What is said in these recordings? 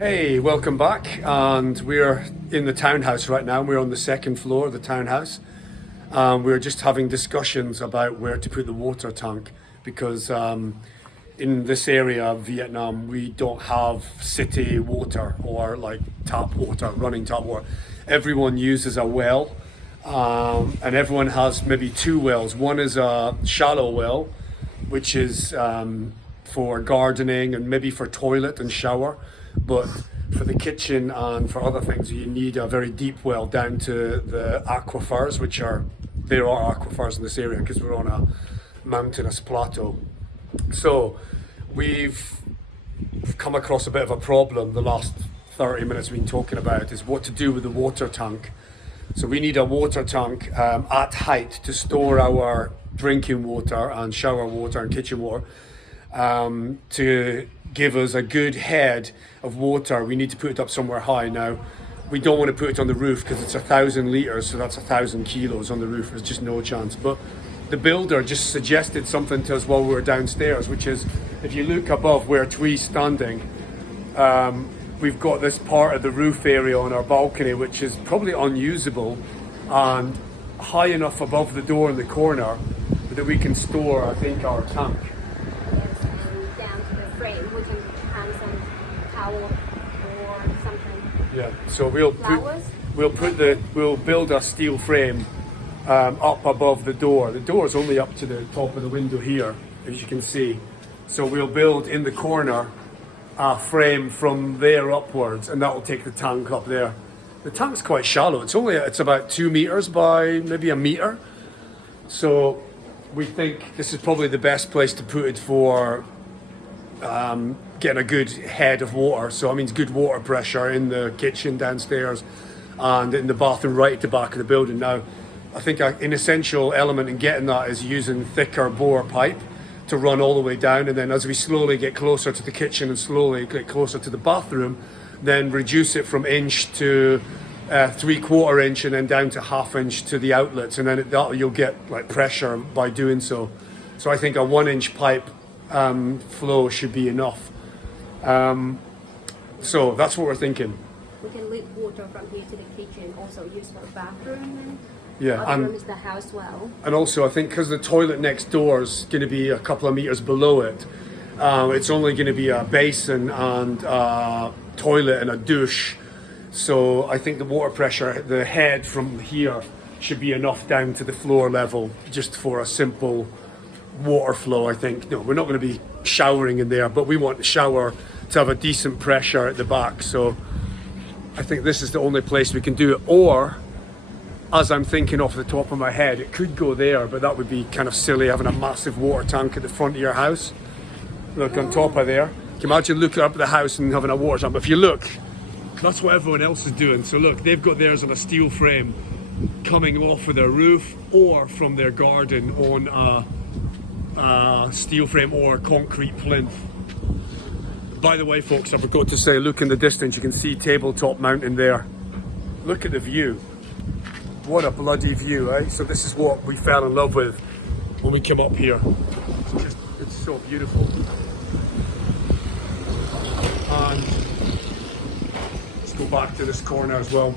Hey, welcome back, and we're in the townhouse right now. We're on the second floor of the townhouse. We're just having discussions about where to put the water tank because in this area of Vietnam we don't have city water or like tap water, running tap water. Everyone uses a well, and everyone has maybe two wells. One is a shallow well, which is for gardening and maybe for toilet and shower. But for the kitchen and for other things, you need a very deep well down to the aquifers, there are aquifers in this area because we're on a mountainous plateau. So we've come across a bit of a problem the last 30 minutes we've been talking about is what to do with the water tank. So we need a water tank at height to store our drinking water and shower water and kitchen water. To give us a good head of water, we need to put it up somewhere high. Now, we don't want to put it on the roof because it's 1,000 litres, so that's 1,000 kilos on the roof. There's just no chance. But the builder just suggested something to us while we were downstairs, which is if you look above where Twee's standing, we've got this part of the roof area on our balcony, which is probably unusable and high enough above the door in the corner that we can store, I think, our tank. We can hang some towel or something. Yeah, so we'll build a steel frame up above the door. The door is only up to the top of the window here, as you can see. So we'll build in the corner a frame from there upwards, and that will take the tank up there. The tank's quite shallow. It's about 2 meters by maybe a meter. So we think this is probably the best place to put it for getting a good head of water. So that means good water pressure in the kitchen downstairs and in the bathroom right at the back of the building. Now, I think an essential element in getting that is using thicker bore pipe to run all the way down, and then as we slowly get closer to the kitchen and slowly get closer to the bathroom, then reduce it from inch to 3/4 inch and then down to 1/2 inch to the outlets, and then you'll get like pressure by doing so. So I think a 1-inch pipe flow should be enough. So that's what we're thinking. We can leak water from here to the kitchen, also used for the bathroom. Yeah, other room is the house well. And also I think because the toilet next door is going to be a couple of meters below it, it's only going to be a basin and a toilet and a douche. So I think the water pressure, the head from here should be enough down to the floor level just for a simple water flow. I think no, we're not going to be showering in there, but we want the shower to have a decent pressure at the back. So I think this is the only place we can do it. Or, as I'm thinking off the top of my head, it could go there, but that would be kind of silly having a massive water tank at the front of your house. Look, on top of there. Can you imagine looking up at the house and having a water tank? If you look, that's what everyone else is doing. So look, they've got theirs on a steel frame coming off of their roof or from their garden on a steel frame or concrete plinth. By the way, folks, I forgot to say, look in the distance, you can see Tabletop Mountain there. Look at the view. What a bloody view, eh? So this is what we fell in love with when we came up here. It's so beautiful. And let's go back to this corner as well.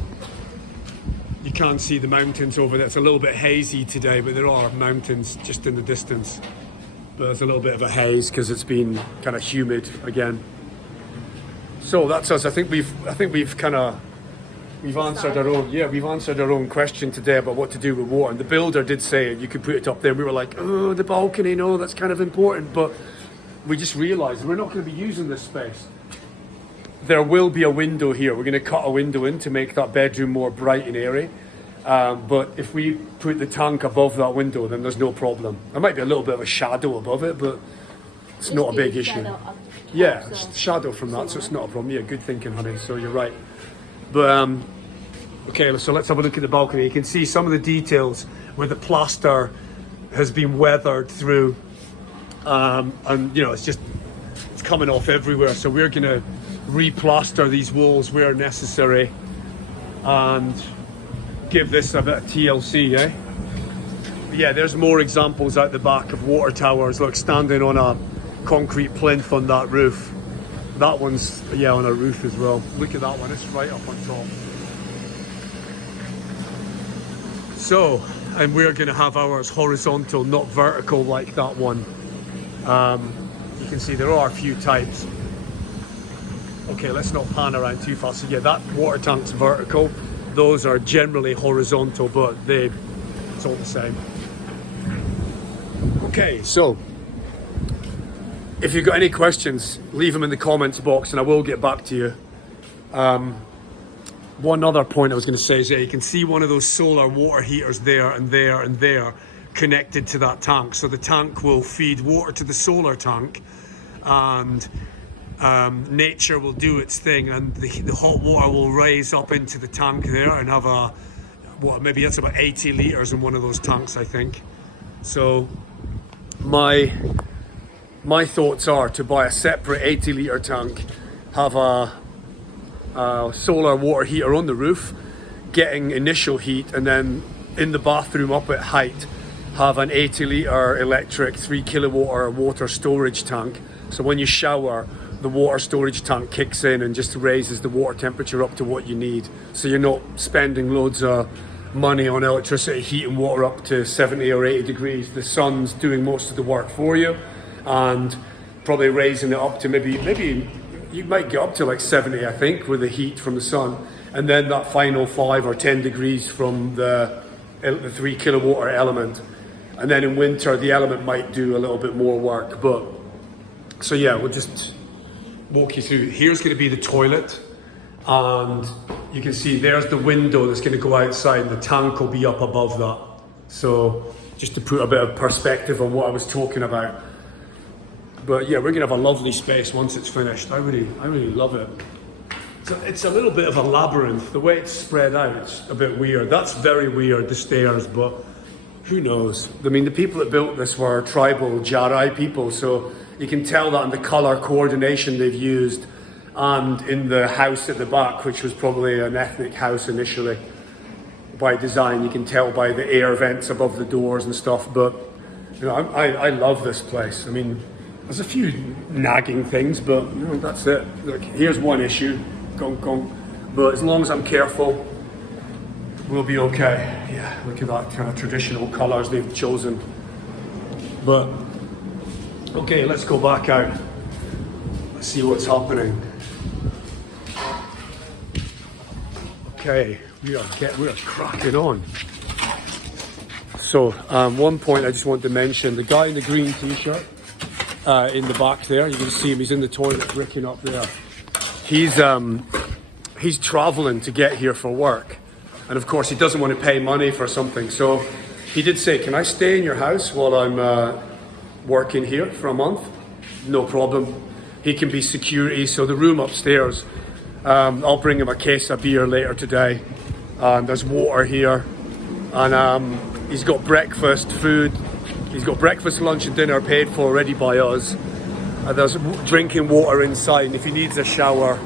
You can't see the mountains over there. It's a little bit hazy today, but there are mountains just in the distance. But there's a little bit of a haze because it's been kind of humid again. So that's us. I think we've answered our own question today about what to do with water. And the builder did say you could put it up there. We were like, oh, the balcony, no, that's kind of important. But we just realised we're not going to be using this space. There will be a window here. We're going to cut a window in to make that bedroom more bright and airy. But if we put the tank above that window, then there's no problem. There might be a little bit of a shadow above it, but it's not a big issue. Yeah, it's shadow from that, so it's not a problem. Yeah, good thinking, honey. So you're right. But okay, so let's have a look at the balcony. You can see some of the details where the plaster has been weathered through, and you know it's coming off everywhere. So we're going to replaster these walls where necessary and give this a bit of TLC, eh? But yeah, there's more examples out the back of water towers, look, standing on a concrete plinth on that roof. That one's, yeah, on a roof as well. Look at that one, it's right up on top. So, and we're going to have ours horizontal, not vertical like that one. You can see there are a few types. Okay, let's not pan around too fast. So yeah, that water tank's vertical. Those are generally horizontal, but it's all the same. Okay, so if you've got any questions, leave them in the comments box and I will get back to you. One other point I was going to say is that you can see one of those solar water heaters there and there and there connected to that tank. So the tank will feed water to the solar tank, and nature will do its thing, and the hot water will raise up into the tank there and have maybe that's about 80 litres in one of those tanks, I think. So my thoughts are to buy a separate 80 litre tank, have a solar water heater on the roof, getting initial heat, and then in the bathroom up at height have an 80 litre electric 3 kilowatt water storage tank. So when you shower, the water storage tank kicks in and just raises the water temperature up to what you need. So you're not spending loads of money on electricity heating water up to 70 or 80 degrees. The sun's doing most of the work for you, and probably raising it up to maybe you might get up to like 70, I think, with the heat from the sun, and then that final 5 or 10 degrees from the 3 kilowatt element. And then in winter, the element might do a little bit more work. But so yeah, we'll just walk you through. Here's going to be the toilet, and you can see there's the window that's going to go outside, and the tank will be up above that. So just to put a bit of perspective on what I was talking about. But yeah, we're gonna have a lovely space once it's finished. I really love it. So it's a little bit of a labyrinth. The way it's spread out, it's a bit weird. That's very weird, the stairs, but who knows? I mean, the people that built this were tribal Jarai people, so you can tell that in the color coordination they've used, and in the house at the back, which was probably an ethnic house initially. By design, you can tell by the air vents above the doors and stuff. But you know, I love this place. I mean, there's a few nagging things, but you know, that's it. Look, here's one issue, but as long as I'm careful, we'll be okay. Yeah, look at that kind of traditional colours they've chosen. But okay, let's go back out. Let's see what's happening. Okay, we are cracking on. So one point I just want to mention, the guy in the green t-shirt, in the back there, you can see him, he's in the toilet bricking up there. He's traveling to get here for work, and of course he doesn't want to pay money for something, so he did say, can I stay in your house while I'm working here for a month? No problem. He can be security. So the room upstairs, I'll bring him a case of beer later today, and there's water here, and he's got breakfast food. He's got breakfast, lunch and dinner paid for already by us. There's drinking water inside, and if he needs a shower,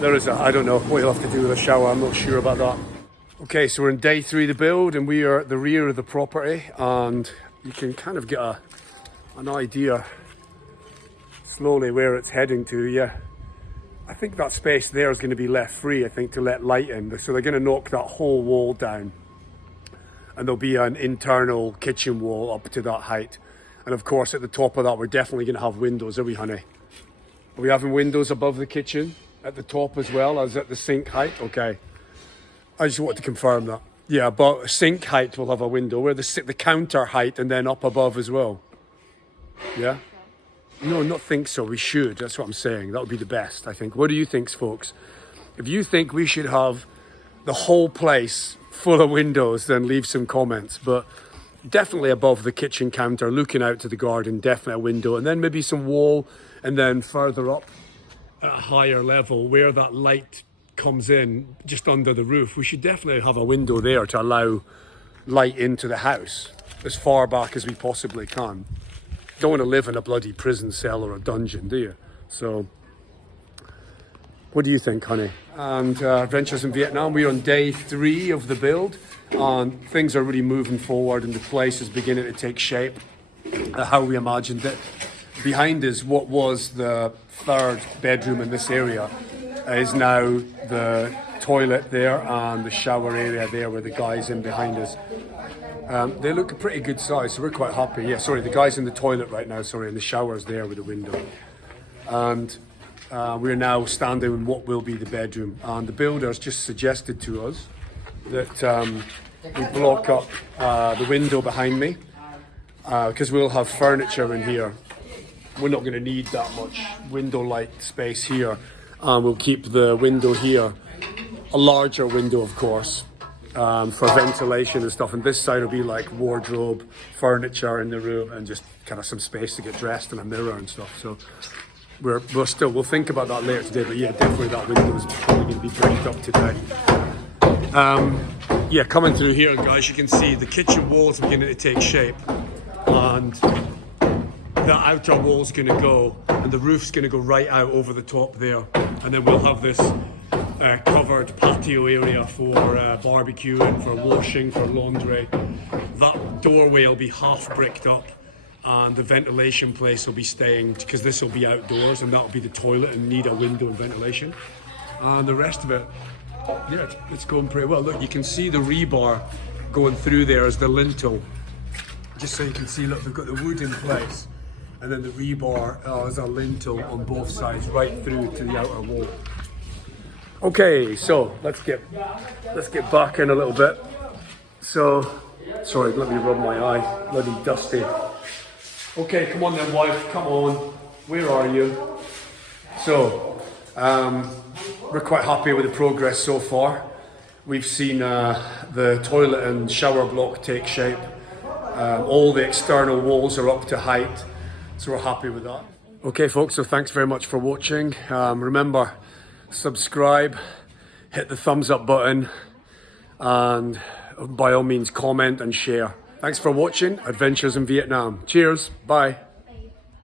there is I don't know what he'll have to do with a shower, I'm not sure about that. Okay, so we're in day 3 of the build, and we are at the rear of the property, and you can kind of get an idea slowly where it's heading to. Yeah, I think that space there is going to be left free, I think, to let light in. So they're going to knock that whole wall down, and there'll be an internal kitchen wall up to that height. And of course, at the top of that, we're definitely going to have windows, are we, honey? Are we having windows above the kitchen at the top as well as at the sink height? Okay, I just wanted to confirm that. Yeah, but sink height will have a window where the counter height, and then up above as well. Yeah? No, not think so. We should. That's what I'm saying. That would be the best, I think. What do you think, folks? If you think we should have the whole place full of windows, then leave some comments. But definitely above the kitchen counter, looking out to the garden, definitely a window, and then maybe some wall, and then further up at a higher level where that light comes in just under the roof, we should definitely have a window there to allow light into the house as far back as we possibly can. Don't want to live in a bloody prison cell or a dungeon, do you? So what do you think, honey? And Adventures in Vietnam, we're on day 3 of the build, and things are really moving forward, and the place is beginning to take shape how we imagined it. behind us, what was the third bedroom in this area is now the toilet there and the shower area there where the guy's in behind us. They look a pretty good size, so we're quite happy. Yeah, sorry, the guy's in the toilet right now, sorry, and the shower's there with the window. And we're now standing in what will be the bedroom. And the builders just suggested to us that we block up the window behind me because we'll have furniture in here. We're not going to need that much window light space here. We'll keep the window here, a larger window of course, for ventilation and stuff. And this side will be like wardrobe, furniture in the room, and just kind of some space to get dressed and a mirror and stuff. So we'll think about that later today. But yeah, definitely that window is probably going to be bricked up today. Yeah, coming through here, guys, you can see the kitchen walls are beginning to take shape, and the outer wall's going to go, and the roof's going to go right out over the top there, and then we'll have this covered patio area for barbecuing, for washing, for laundry. That doorway will be half bricked up, and the ventilation place will be staying, because this will be outdoors, and that'll be the toilet and need a window and ventilation. And the rest of it, yeah, it's going pretty well. Look, you can see the rebar going through there as the lintel. Just so you can see, look, they've got the wood in place, and then the rebar as a lintel on both sides, right through to the outer wall. Okay, so let's get back in a little bit. So, sorry, let me rub my eye, bloody dusty. Okay, come on then, wife, come on. Where are you? So, we're quite happy with the progress so far. We've seen the toilet and shower block take shape. All the external walls are up to height, so we're happy with that. Okay folks, so thanks very much for watching. Remember, subscribe, hit the thumbs up button, and by all means comment and share. Thanks for watching Adventures in Vietnam. Cheers, bye.